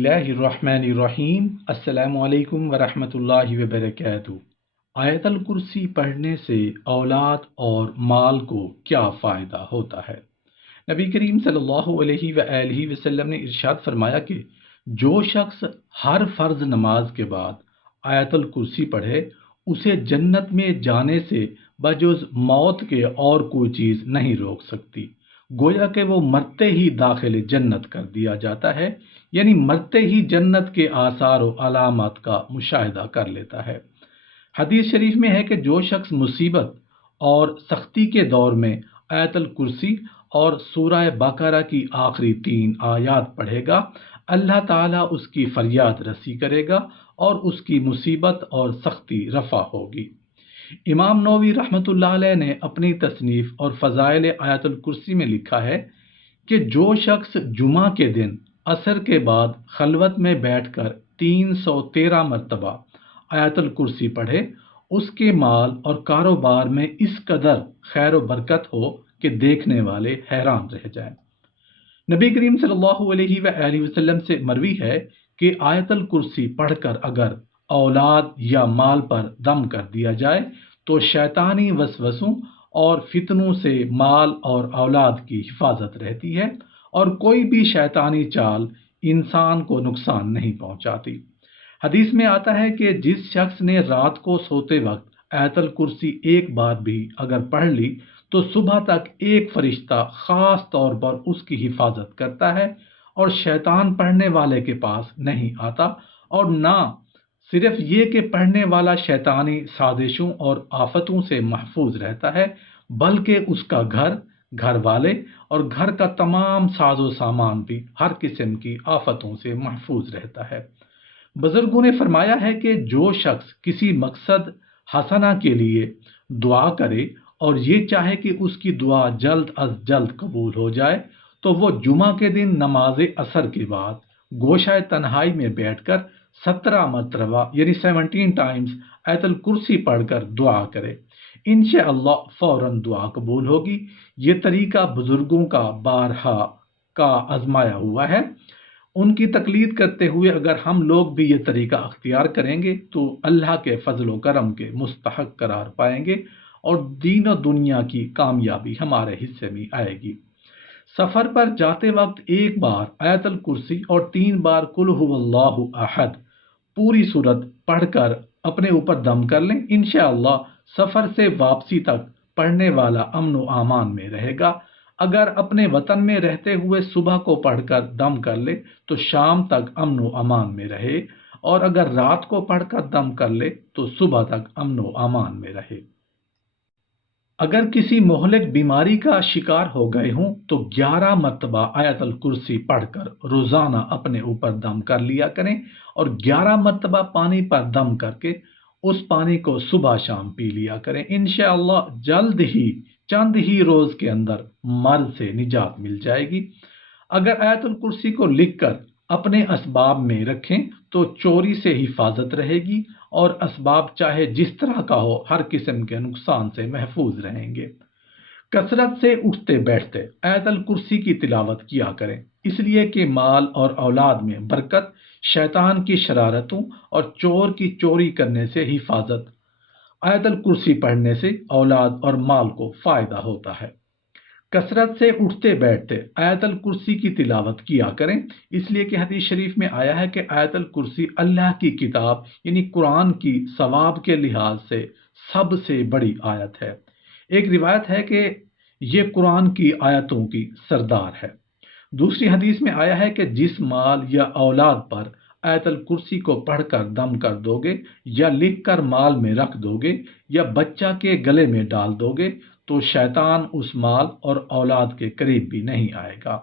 बिस्मिल्लाहिर्रहमानिर्रहीम। अस्सलामु अलैकुम वरहमतुल्लाहि वबरकातुहू। आयतल कुर्सी पढ़ने से औलाद और माल को क्या फ़ायदा होता है? नबी करीम सल्लल्लाहु अलैहि वआलिहि वसल्लम ने इरशाद फरमाया कि जो शख्स हर फ़र्ज़ नमाज के बाद आयतल कुर्सी पढ़े, उसे जन्नत में जाने से बजुज़ मौत के और कोई चीज़ नहीं रोक सकती। गोया कि वो मरते ही दाखिल जन्नत कर दिया जाता है, यानी मरते ही जन्नत के आसार व अलामत का मुशाहिदा कर लेता है। हदीस शरीफ में है कि जो शख्स मुसीबत और सख्ती के दौर में आयतल कुर्सी और सूरह बकरा की आखिरी 3 आयात पढ़ेगा, अल्लाह ताला उसकी फरियाद रसी करेगा और उसकी मुसीबत और सख्ती रफ़ा होगी। इमाम नववी रहमतुल्लाह अलैह ने अपनी तसनीफ़ और फ़ज़ाइल आयतुल कुर्सी में लिखा है कि जो शख्स जुमा के दिन असर के बाद खलवत में बैठकर 313 मरतबा आयतुल कुर्सी पढ़े, उसके माल और कारोबार में इस कदर खैर व बरकत हो कि देखने वाले हैरान रह जाएं। नबी करीम सल्लल्लाहु अलैहि वसल्लम से मरवी है कि आयतुल कुर्सी पढ़कर अगर औलाद या माल पर दम कर दिया जाए तो शैतानी वसवसों और फितनों से माल और औलाद की हिफाजत रहती है और कोई भी शैतानी चाल इंसान को नुकसान नहीं पहुंचाती। हदीस में आता है कि जिस शख्स ने रात को सोते वक्त आयतुल कुर्सी एक बार भी अगर पढ़ ली तो सुबह तक एक फरिश्ता खास तौर पर उसकी हिफाजत करता है और शैतान पढ़ने वाले के पास नहीं आता। और ना सिर्फ ये कि पढ़ने वाला शैतानी साजिशों और आफतों से महफूज रहता है, बल्कि उसका घर, घर वाले और घर का तमाम साजो सामान भी हर किस्म की आफतों से महफूज रहता है। बुजुर्गों ने फरमाया है कि जो शख्स किसी मकसद हसना के लिए दुआ करे और ये चाहे कि उसकी दुआ जल्द अज जल्द कबूल हो जाए, तो वो जुमा के दिन नमाज असर के बाद गोशाए तन्हाई में बैठकर 17 मरतबा यानी 17 टाइम्स आयतुल कुर्सी पढ़कर दुआ करे। इंशाअल्लाह फौरन दुआ कबूल होगी। ये तरीका बुजुर्गों का बारहा का आजमाया हुआ है। उनकी तकलीद करते हुए अगर हम लोग भी ये तरीका अख्तियार करेंगे तो अल्लाह के फजल व करम के मुस्तहक करार पाएंगे और दीन और दुनिया की कामयाबी हमारे हिस्से में आएगी। सफ़र पर जाते वक्त एक बार आयतुल कुर्सी और 3 बार कुल हुवल्लाहु अहद पूरी सूरत पढ़कर अपने ऊपर दम कर लें। इंशाअल्लाह सफ़र से वापसी तक पढ़ने वाला अमन व आमान में रहेगा। अगर अपने वतन में रहते हुए सुबह को पढ़कर दम कर ले तो शाम तक अमन व अमान में रहे, और अगर रात को पढ़कर दम कर ले तो सुबह तक अमन व अमान में रहे। अगर किसी मोहलिक बीमारी का शिकार हो गए हों तो 11 मरतबा आयतुल कुर्सी पढ़कर रोज़ाना अपने ऊपर दम कर लिया करें और 11 मरतबा पानी पर दम करके उस पानी को सुबह शाम पी लिया करें। इंशाअल्लाह जल्द ही चंद ही रोज़ के अंदर मर्ज से निजात मिल जाएगी। अगर आयतुल कुर्सी को लिखकर अपने असबाब में रखें तो चोरी से हिफाजत रहेगी और असबाब चाहे जिस तरह का हो हर किस्म के नुकसान से महफूज रहेंगे। कसरत से उठते बैठते आयतुल कुर्सी की तिलावत किया करें, इसलिए कि माल और औलाद में बरकत, शैतान की शरारतों और चोर की चोरी करने से हिफाजत आयतुल कुर्सी पढ़ने से औलाद और माल को फ़ायदा होता है। कसरत से उठते बैठते आयतुल कुर्सी की तिलावत किया करें, इसलिए कि हदीस शरीफ में आया है कि आयतुल कुर्सी अल्लाह की किताब यानी कुरान की सवाब के लिहाज से सबसे बड़ी आयत है। एक रिवायत है कि ये कुरान की आयतों की सरदार है। दूसरी हदीस में आया है कि जिस माल या औलाद पर आयतुल कुर्सी को पढ़कर दम कर दोगे या लिख कर माल में रख दोगे या बच्चा के गले में डाल दोगे तो शैतान उस माल और औलाद के करीब भी नहीं आएगा।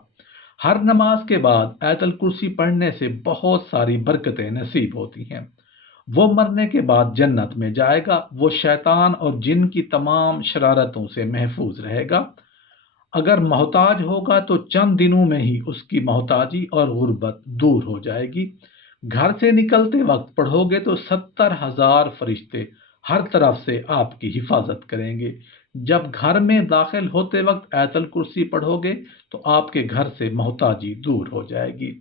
हर नमाज के बाद आयतुल कुर्सी पढ़ने से बहुत सारी बरकतें नसीब होती हैं। वो मरने के बाद जन्नत में जाएगा, वो शैतान और जिन की तमाम शरारतों से महफूज रहेगा। अगर मोहताज होगा तो चंद दिनों में ही उसकी मोहताजी और गुर्बत दूर हो जाएगी। घर से निकलते वक्त पढ़ोगे तो 70,000 फरिश्ते हर तरफ से आपकी हिफाजत करेंगे। जब घर में दाखिल होते वक्त आयतुल कुर्सी पढ़ोगे तो आपके घर से मोहताजी दूर हो जाएगी।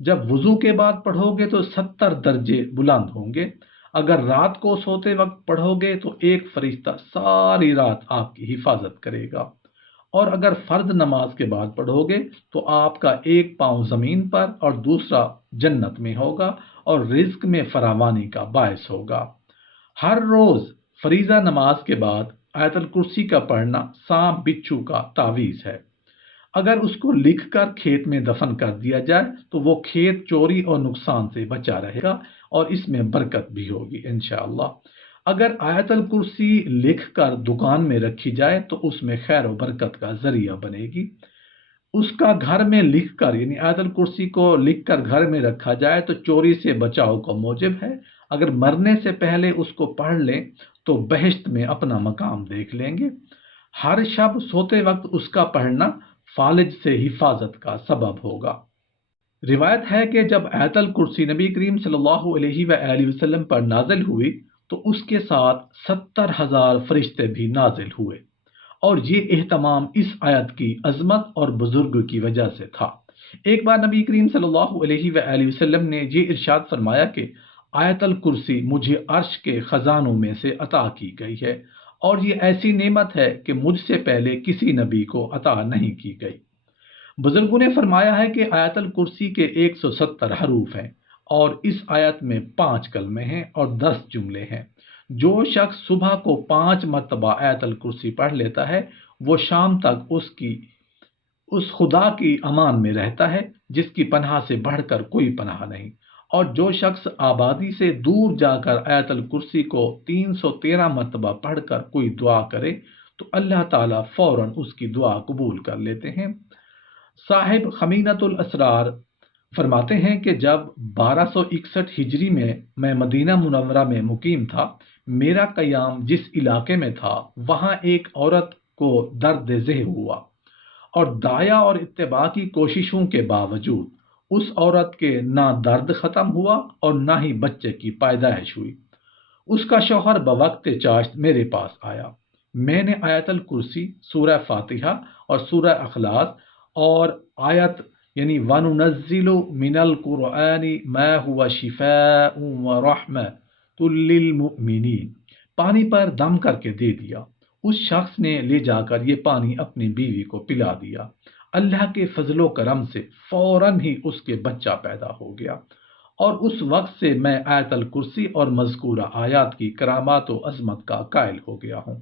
جب وضو کے بعد پڑھو گے تو 70 درجے بلند ہوں گے۔ اگر رات کو سوتے وقت پڑھو گے تو ایک فرشتہ ساری رات آپ کی حفاظت کرے گا، اور اگر فرض نماز کے بعد پڑھو گے تو آپ کا ایک پاؤں زمین پر اور دوسرا جنت میں ہوگا، اور رزق میں فراوانی کا باعث ہوگا۔ ہر روز فریضہ نماز کے بعد آیت الکرسی کا پڑھنا سانپ بچھو کا تعویذ ہے۔ اگر اس کو لکھ کر کھیت میں دفن کر دیا جائے تو وہ کھیت چوری اور نقصان سے بچا رہے گا، اور اس میں برکت بھی ہوگی انشاءاللہ۔ اگر آیت الکرسی لکھ کر دکان میں رکھی جائے تو اس میں خیر و برکت کا ذریعہ بنے گی۔ اس کا گھر میں لکھ کر یعنی آیت الکرسی کو لکھ کر گھر میں رکھا جائے تو چوری سے بچاؤ کا موجب ہے۔ اگر مرنے سے پہلے اس کو پڑھ لیں تو بہشت میں اپنا مقام دیکھ لیں گے۔ ہر شب سوتے وقت اس کا پڑھنا فالج سے حفاظت کا سبب ہوگا۔ روایت ہے کہ جب آیت الکرسی نبی کریم صلی اللہ علیہ وآلہ وسلم پر نازل ہوئی تو اس کے ساتھ 70,000 فرشتے بھی نازل ہوئے، اور یہ اہتمام اس آیت کی عظمت اور بزرگ کی وجہ سے تھا۔ ایک بار نبی کریم صلی اللہ علیہ وآلہ وسلم نے یہ ارشاد فرمایا کہ آیت الکرسی مجھے عرش کے خزانوں میں سے عطا کی گئی ہے، اور یہ ایسی نعمت ہے کہ مجھ سے پہلے کسی نبی کو عطا نہیں کی گئی۔ بزرگوں نے فرمایا ہے کہ آیت الکرسی کے 170 حروف ہیں، اور اس آیت میں 5 کلمے ہیں اور 10 جملے ہیں۔ جو شخص صبح کو 5 مرتبہ آیت الکرسی پڑھ لیتا ہے وہ شام تک اس خدا کی امان میں رہتا ہے جس کی پناہ سے بڑھ کر کوئی پناہ نہیں، اور جو شخص آبادی سے دور جا کر آیت الکرسی کو 313 مرتبہ پڑھ کر کوئی دعا کرے تو اللہ تعالیٰ فوراً اس کی دعا قبول کر لیتے ہیں۔ صاحب خمینۃ الاسرار فرماتے ہیں کہ جب 1261 ہجری میں مدینہ منورہ میں مقیم تھا، میرا قیام جس علاقے میں تھا وہاں ایک عورت کو درد ذہ ہوا، اور دایا اور اتباع کی کوششوں کے باوجود اس عورت کے نہ درد ختم ہوا اور نہ ہی بچے کی پیدائش ہوئی۔ اس کا شوہر بوقت چاشت میرے پاس آیا، میں نے آیت الکرسی، سورہ فاتحہ اور سورہ اخلاص اور آیت یعنی وَنُنَزِّلُ مِنَ الْقُرْآنِ مَا هُوَ شِفَاءٌ وَرَحْمَةٌ لِّلْمُؤْمِنِينَ پانی پر دم کر کے دے دیا۔ اس شخص نے لے جا کر یہ پانی اپنی بیوی کو پلا دیا۔ اللہ کے فضل و کرم سے فوراً ہی اس کے بچہ پیدا ہو گیا، اور اس وقت سے میں آیت الکرسی اور مذکورہ آیات کی کرامات و عظمت کا قائل ہو گیا ہوں۔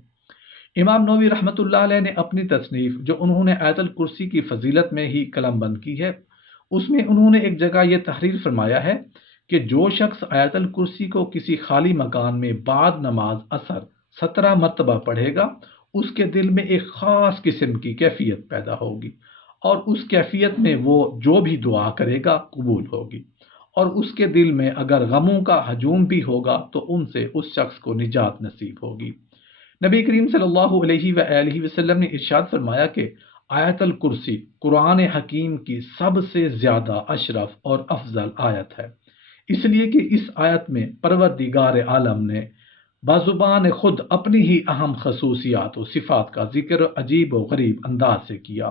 امام نووی رحمۃ اللہ علیہ نے اپنی تصنیف جو انہوں نے آیت الکرسی کی فضیلت میں ہی قلم بند کی ہے، اس میں انہوں نے ایک جگہ یہ تحریر فرمایا ہے کہ جو شخص آیت الکرسی کو کسی خالی مکان میں بعد نماز عصر 17 مرتبہ پڑھے گا، اس کے دل میں ایک خاص قسم کی کیفیت پیدا ہوگی، اور اس کیفیت میں وہ جو بھی دعا کرے گا قبول ہوگی، اور اس کے دل میں اگر غموں کا ہجوم بھی ہوگا تو ان سے اس شخص کو نجات نصیب ہوگی۔ نبی کریم صلی اللہ علیہ وآلہ وسلم نے ارشاد فرمایا کہ آیت الکرسی قرآن حکیم کی سب سے زیادہ اشرف اور افضل آیت ہے، اس لیے کہ اس آیت میں پروردگار عالم نے بازبان خود اپنی ہی اہم خصوصیات و صفات کا ذکر عجیب و غریب انداز سے کیا،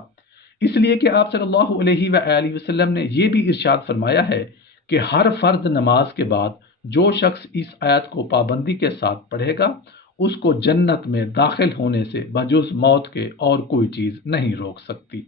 اس لیے کہ آپ صلی اللہ علیہ وآلہ وسلم نے یہ بھی ارشاد فرمایا ہے کہ ہر فرض نماز کے بعد جو شخص اس آیت کو پابندی کے ساتھ پڑھے گا اس کو جنت میں داخل ہونے سے بجز موت کے اور کوئی چیز نہیں روک سکتی۔